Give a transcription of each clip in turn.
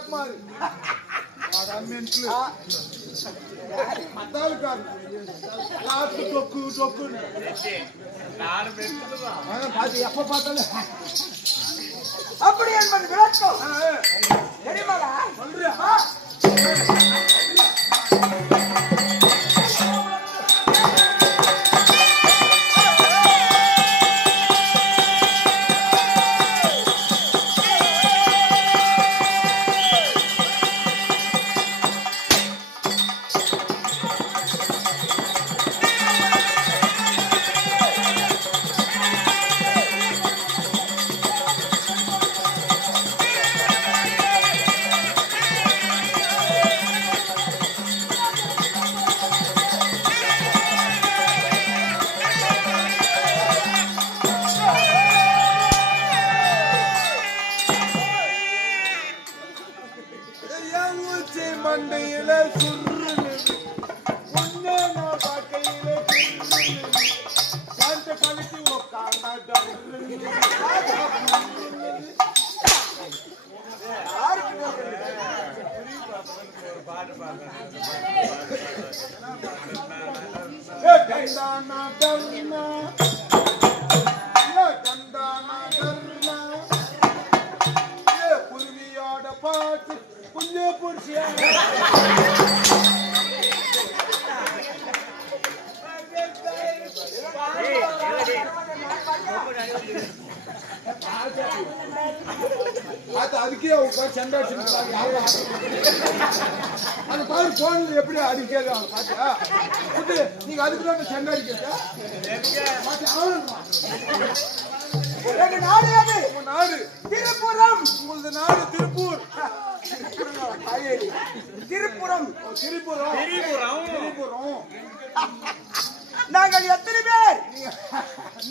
சித்தாப் மாதிரி பெரியாப் மாதிரி மென்ட்லு அதாவது காசு தொக்கு தொக்குன்னு அதான் பாத்து எப்ப பார்த்தாலும் அப்படி என்பது விளக்கம் ஆ, தெரியுமாடா சொல்றியா கந்தானா கர்ணா கந்தானா கர்ணா ஏ குருவியோட பாட்டு புண்ணு புடிச்சியா அது அதுக்கே உட்காந்து சண்டை அடிச்சுருக்காங்க அந்த பாரு எப்படி அடிக்கிறது அவன் பாத்தியா இது நீங்க அதுக்கு தான் சண்டை அடிக்கிறதா பாத்தியா அவன் எங்க நாடு நாடு. திருப்புரம். உங்களது நாடு திருப்பூர். ஐயடி. திருப்புரம். திரிபுரம் திரிபுரம் நாங்கள் எத்தனை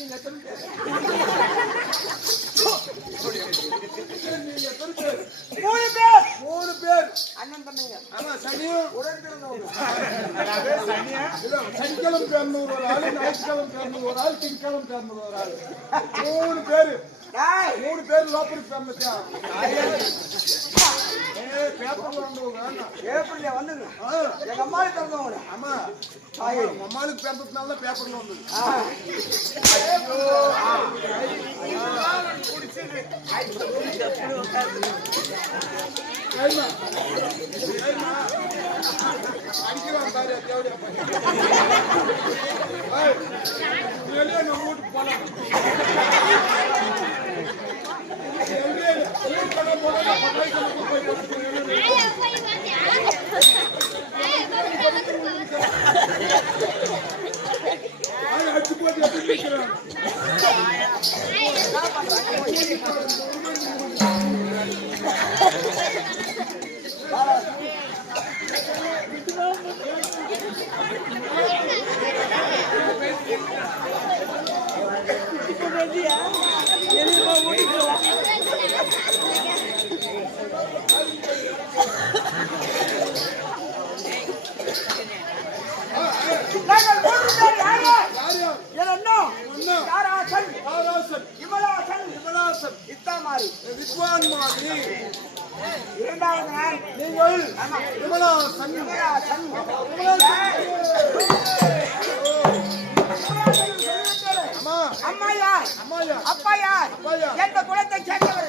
எத்தனை பேர் மூணு பேர். மூணு பேர் அண்ணன் தம்பிங்க ஆமா சனியும் உடன் பிறந்தவங்க சனிக்கிழமை பிறந்தவர் ஒரு ஆள் ஞாயிற்றுக்கிழமை பிறந்தவர் ஒரு ஆள் திங்கக்கிழமை பிறந்தவர் ஒரு ஆள் மூணு பேரு மூணு பேர் லோப்பருக்கு பிறந்துச்சா ஏப்ரல்ல வந்துங்க எங்க அம்மாவுக்கு பிறந்தவங்க ஆமா உங்க அம்மாளுக்கு பிறந்ததுனால பேப்பர்ல வந்தது அடிக்கிறான் பாரு பையன் ஏய், நீ வெளியே நம்ம வீட்டுக்கு போலாம் வெளியே ஊர் கடை போனா பட்டாய் கணக்கு போய் படுத்து ஆளு அடிச்சு போட்டு எப்படி நிற்கிறான் நாங்கள் மூன்று பேர் யாரு யார் யார் என் அண்ணன் அண்ணா தாராசன் தாராசன் விமலாசன் விமலாசன் இத்தாமாரி வித்வான் மாலி இரண்டாவது நாள் நீங்கள் ஆமா. விமலாசன் விமலாசன் அம்மா. அம்மா யார்? அப்பா யார்? எந்த குலத்தை சேர்ந்தவர்.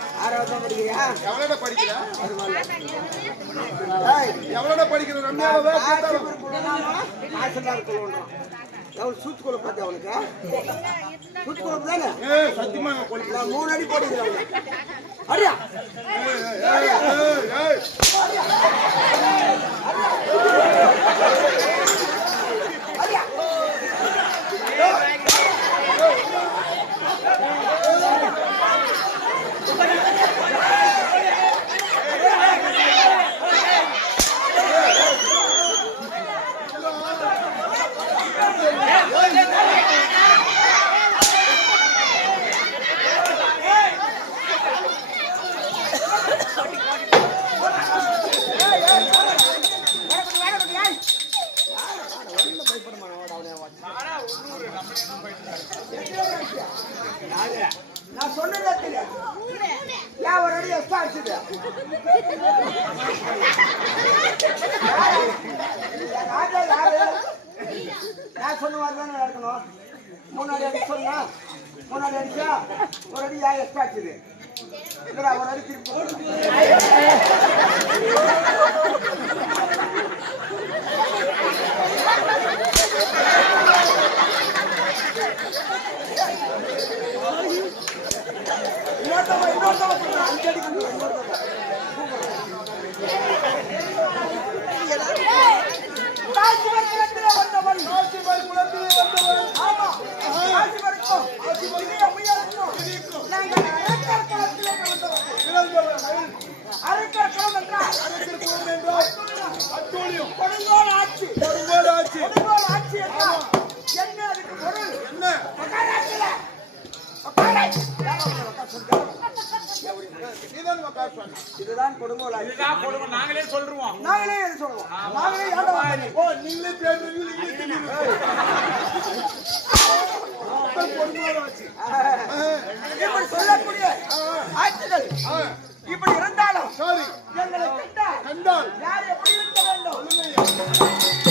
ஆறாவது தான் படிக்கிறியா? எவ்வளோட படிக்கிற எவ்வளோட படிக்கிற ரம்யாவை கேட்டாலும். எவ்வளவு சூத்து குழம்பு பார்த்து அவனுக்கு? சூத்து குழம்பு தானே சத்தியமா நான் மூணு அடி போட்டுக்கிறேன் அடியா? ஏய் அடியா? நான் சொன்னதே தெரியாது ஏன் ஒரு அடி எக்ஸ்ட்ரா அடிச்சுது நான் சொன்ன மாதிரி தானே நடக்கணும். முன்னாடி சொன்னா முன்னாடி அடிச்சா? ஒரு அடி ஏன் எக்ஸ்ட்ரா ஒரு அடி திருப்பி இன்னொருத்தவன் இன்னொருத்தவன் அஞ்சு இன்னொருத்தவன். காசிவர் குலத்திலே வந்தவன். ஆமா. காசிவருக்கும் இனிய இதுதான் கொடுமை. நாங்களே சொல்றோம் நாங்களே எது சொல்லுவோம். நாங்களே வாங்க ஓ நீங்களே பேசுறீங்க நீங்களே இப்படி சொல்லக்கூடிய ஆட்சிகள் ஆ, இப்படி இருந்தாலும் எங்களை கண்டால் கண்டால். யார் எப்படி இருக்க வேண்டும்?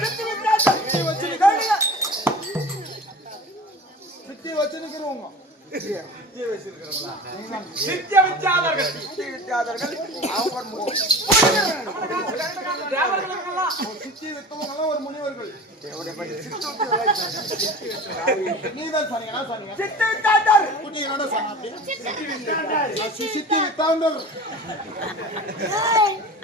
சித்து விட்டார்கள் சித்தி வச்சு சித்தி வித்தியாதர்கள் சித்தி அவங்க சித்தி வித்தவங்க ஒரு முனிவர்கள் நீதான் சொன்னீங்களா சொன்னீங்க சித்தி வித்தாண்டர்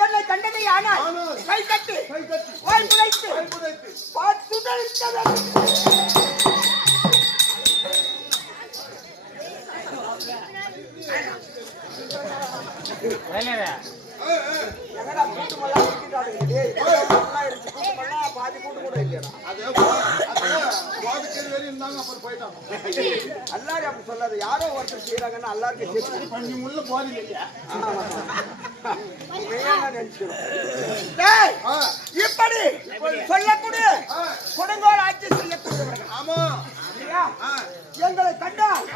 என்னை கண்டதை ஆனால் கை கட்டி கை கட்டி வாய் புதைத்து பார்த்துதல் எங்கடா கூட்டமெல்லாம் இருக்கிட்டானுங்க? டேய், கூட்டமெல்லாம் இருக்கு. கூட்டமெல்லாம் பாதி கூட்டம் கூட போயிட்டாங்க. எல்லாரும் அப்படி சொல்லாது. யாரோ ஒருத்தர் செய்றாங்கன்னா எல்லாருக்கும் உள்ள போதி இல்லையா இப்படி சொல்லக்கூடிய கொடுங்கோல் ஆட்சி செய்யக்கூடியவர்கள் ஆமா. இல்லையா? எங்களை கண்டால்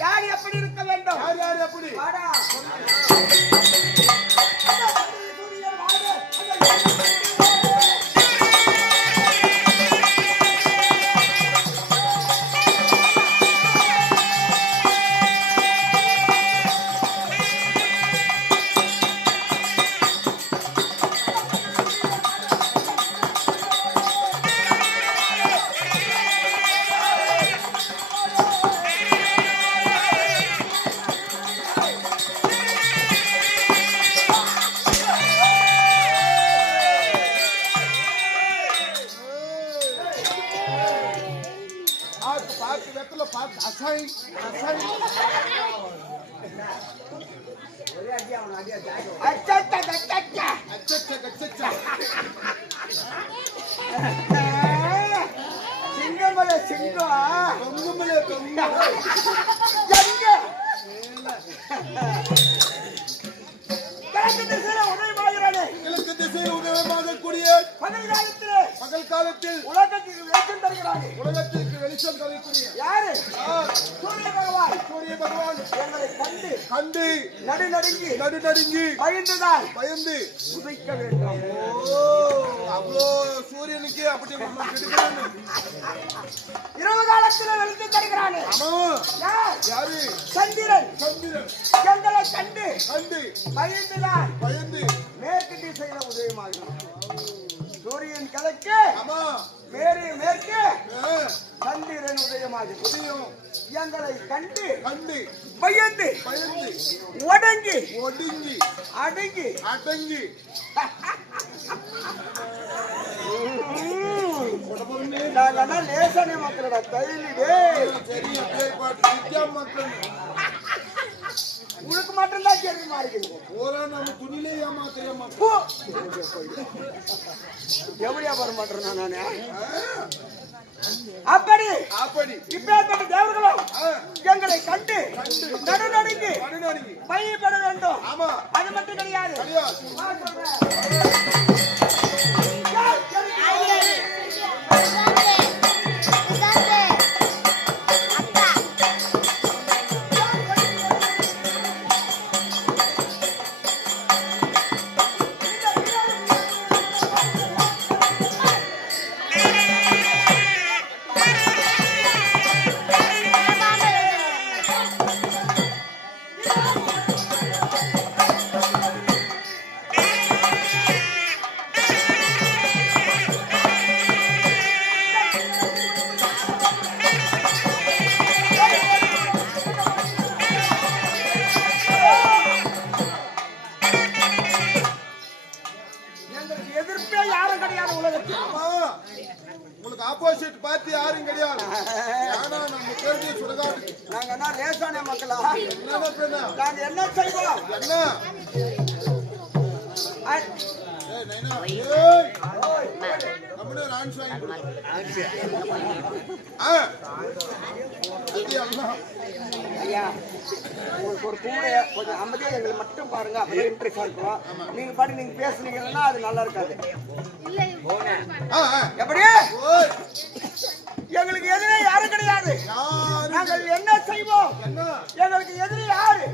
யார் எப்படி இருக்க வேண்டும்? யார் யார் எப்படி? திசையில் உதயமாக பகல் காலத்திலே உலகத்துக்கு வெளிச்சம் தருகிறானே உலகத்திற்கு வெளிச்சம் தரக்கூடிய யாரு? சூரிய பகவான். சூரிய பகவான். எங்களை கண்டு கண்டு நடு நடுங்கி நடுநடுங்கி பயந்துதான் பயந்து உதைக்க வேண்டும். ஓ அவ்வளோ சூரியனுக்கு அப்படி இரவு காலத்திலே வெளிச்சம் தருகிறானே. யார்? சந்திரன். சந்திரன். எங்களை கண்டு கண்டு பயந்துதான் பயந்து மேற்கு திசையில உதயமாகிறான். சூரியன் கிழக்கு மேரி மேற்கு சந்திரன் உதயமாகிறது உதயம் எங்களை கண்டு கண்டு பயந்து பயந்து ஒடங்கி ஒடுங்கி அடங்கி அடங்கி நாங்கன்னா லேசானே மக்களோட வித்யா மக்கள் உனக்கு மட்டும்தான் தெரிஞ்சு மாறிக்கணும் பூரா நம்ம துணிலே ஏமாத்திர. எப்படியா வர மாட்டேன் நானு? அப்படி. அப்படி. இப்பேற்பட்ட தேவர்களும் எங்களை கண்டு நடுநடுங்கி பயப்பட வேண்டும். அது மட்டும் கிடையாது. ஐயா உங்களுக்கு ஒரு கூட கொஞ்சம் அமைதியா எங்களை மட்டும் பாருங்க அப்படியே இன்ட்ரெஸ்ட் இருக்கும். நீங்க பாட்டு நீங்க பேசுனீங்கன்னா அது நல்லா இருக்காது. எப்படி? எங்களுக்கு எதிரே யாரும் கிடையாது. நாங்கள் என்ன செய்வோம்? எங்களுக்கு எதிரி யாரு?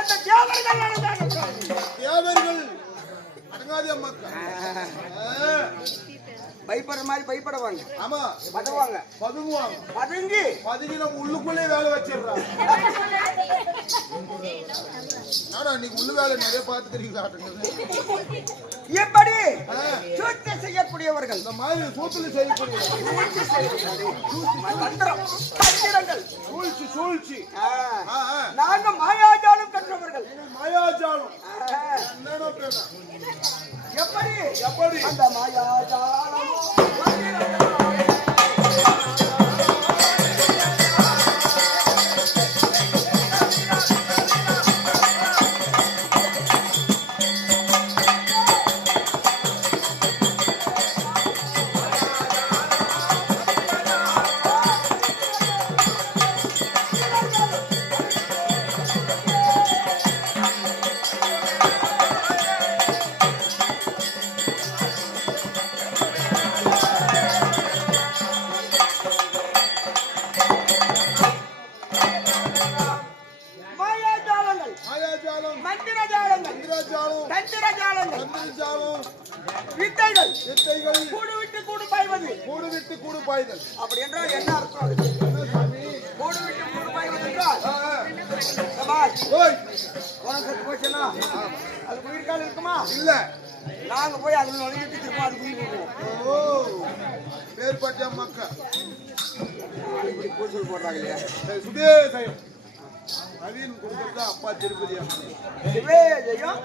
அந்த தேவர்கள் தேவர்கள். அடங்காதே மக்கள் பயப்படுற மாதிரி பயப்படுவாங்க. ஆமா. பதவாங்க பதுங்குவாங்க. பதுங்கி. பதுங்கி நம்ம உள்ளுக்குள்ளே வேலை வச்சிடுறாங்க நாடா நீங்க உள்ள வேலை நிறைய பாத்துக்கிறீங்களா எப்படி சூழ்ச்சி செய்யக்கூடியவர்கள். இந்த மாதிரி சூத்துல செய்யக்கூடிய தந்திரம் தந்திரங்கள். சூழ்ச்சி சூழ்ச்சி. நாங்க மாயாஜாலம் கற்றவர்கள். மாயாஜாலம். எப்படி? எப்படி? அந்த மாயாஜாலம் மந்திர ஜாலங்கள் இந்திரஜாலம் தந்திர ஜாலங்கள் மந்திரஜாலம் வித்தைகள். வித்தைகள். கூடு விட்டு கூடு பாய்வது கூடு விட்டு கூடு பாய்தல் அப்படி என்றால் என்ன அர்த்தம்? கூடு விட்டு கூடு பாய்வது என்றால் உனக்கு போச்சுன்னா அது உயிர்கால் இருக்குமா? இல்ல. நாங்க போய் அதுல நுழைஞ்சிட்டு திரும்ப அது உயிர் விடுவோம் ஓ. பேர்பட்ட மக்கள். பூசல் போடுறாங்க இல்லையா? சுதே சையம் நவீன் கொடுக்கறது அப்பா திருப்பதி. சிவே ஜெயம்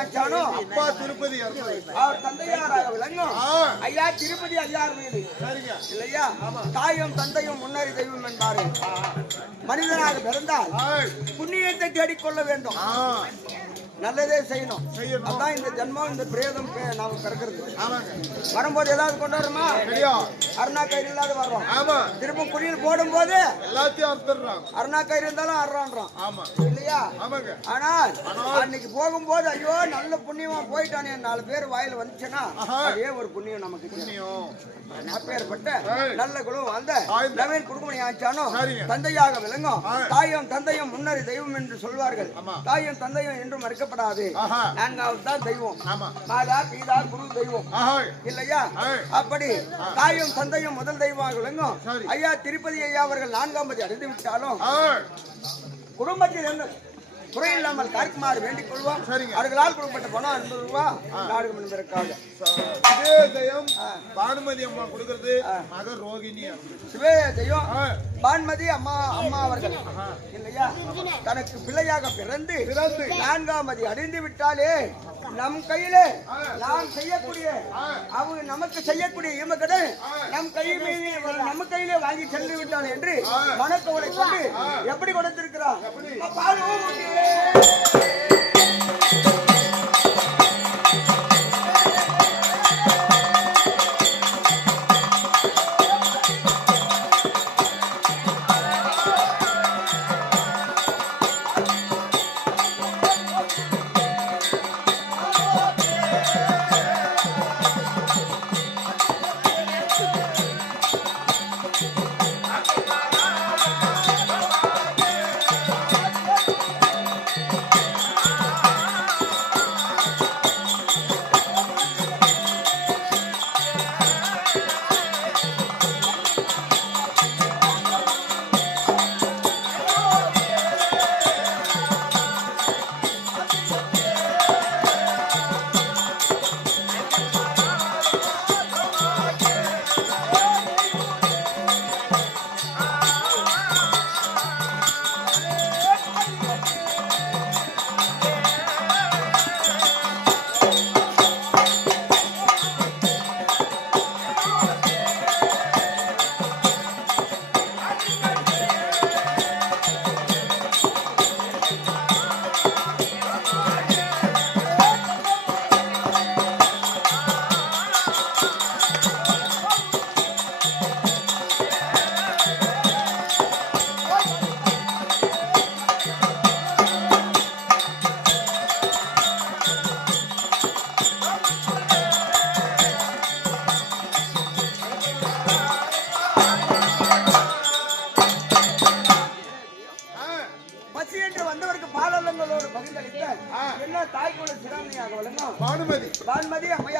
ஆச்சானோ அப்பா திருப்பதி. அவர் தந்தையாராக விளங்கும். ஐயா திருப்பதி ஐயார் மீது இல்லையா? தாயும் தந்தையும் முன்னறி தெய்வம் என்பார்கள். மனிதனாக பிறந்தால். புண்ணியத்தை தேடிக்கொள்ள வேண்டும். நல்லதே செய்யணும். அதான் இந்த ஜென்மம் இந்த பிரேதம் நாம பிறக்கிறது வரும்போது ஏதாவது கொண்டு வரமா அருணா கயிறு இல்லாத வர்றோம் ஆமா திரும்ப குடியில் போடும்போது எல்லாத்தையும் அறுத்துடுறாங்க அருணா கயிறு இருந்தாலும் அறான்றான் ஆமா இல்லையா ஆமாங்க ஆனால் அன்னைக்கு போகும்போது ஐயோ நல்ல புண்ணியமா போயிட்டானே நாலு பேர் வாயில வந்துச்சுன்னா. அதே ஒரு புண்ணியம் நமக்கு. புண்ணியம் அப்பேற்பட்ட. நல்ல குலம் வாழ்ந்த. நவீன் ஆச்சானோ. தந்தையாக விளங்கும். தாயும் தந்தையும் முன்னறி தெய்வம் என்று சொல்வார்கள். தாயும் தந்தையும் என்றும் மறுக்கப்படாது ஆஹா. நான்காவது தான் தெய்வம் மாதா பீதா குரு தெய்வம். இல்லையா. அப்படி தாயும் தந்தையும் முதல் தெய்வமாக விளங்கும். ஐயா திருப்பதி ஐயா அவர்கள் நான்காம் பதி அடைந்து விட்டாலும் குடும்பத்தில் என்ன குறை இல்லாமல் காக்குமாறு வேண்டிக் கொள்வோம். சரிங்க. அவர்களால் கொடுக்கப்பட்ட பணம் ஐம்பது ரூபா நாடுகள் என்பதற்காக ஜெயம் பானுமதி அம்மா கொடுக்கிறது. மக ரோகிணி அறுபது. சிவே தெய்வம் ஆ. பான்மதி அம்மா அம்மா அவர்கள். இல்லையா? தனக்கு பிள்ளையாக பிறந்து பிறந்து. நான்காம் மதி அடைந்து விட்டாலே நம் கையிலே நாம் செய்யக்கூடிய அவங்க நமக்கு செய்யக்கூடிய ஈமக்கடன் நம் கை மீது நம்ம கையிலே வாங்கி சென்று விட்டால் என்று மனக்கவலை கொண்டு எப்படி கொடுத்திருக்கிறார்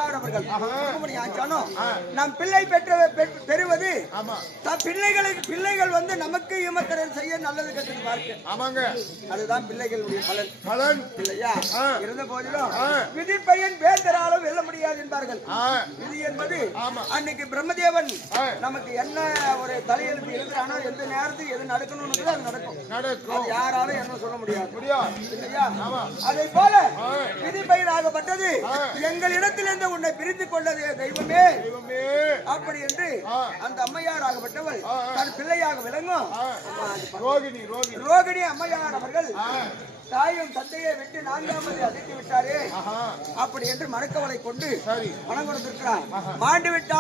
அம்மையார் அவர்கள் ஆச்சானோ நம் பிள்ளை பெற்ற பெற்- பெறுவது பிள்ளைகளுக்கு பிள்ளைகள் வந்து நமக்கு இமக்கரன் செய்ய நல்லது கற்றுக்கு பார்க்க. ஆமாங்க. அதுதான் பிள்ளைகளுடைய பலன். பலன். இல்லையா? ஆ. இருந்த போதிலும். விதி பையன் வேந்தராலும் வெல்ல முடியாது என்பார்கள். விதி என்பது. அன்னைக்கு பிரம்மதேவன். நமக்கு என்ன ஒரு தலையெழுத்து எழுதுறானோ எந்த நேரத்துக்கு எது நடக்கணும்னு அது நடக்கும். நடக்கும். யாராலும் என்ன சொல்ல முடியாது. முடியா இல்லையா? ஆமா. அதை போல. விதி பயிராகப்பட்டது ஆ. எங்களிடத்திலிருந்து உன்னை பிரித்து கொண்டது தெய்வமே. அப்படி என்று. அந்த அம்மையாராகப்பட்டவள் ஆ. தன் பிள்ளையாக விளங்கும். ரோகிணி அம்மையார் அவர்கள் தாயும் தந்தையை விட்டு நான்காமதை அழைத்து விட்டாரே. அப்படி என்று மணக்கவலை கொண்டு கொடுத்திருக்கிறார் மாண்டு விட்டால்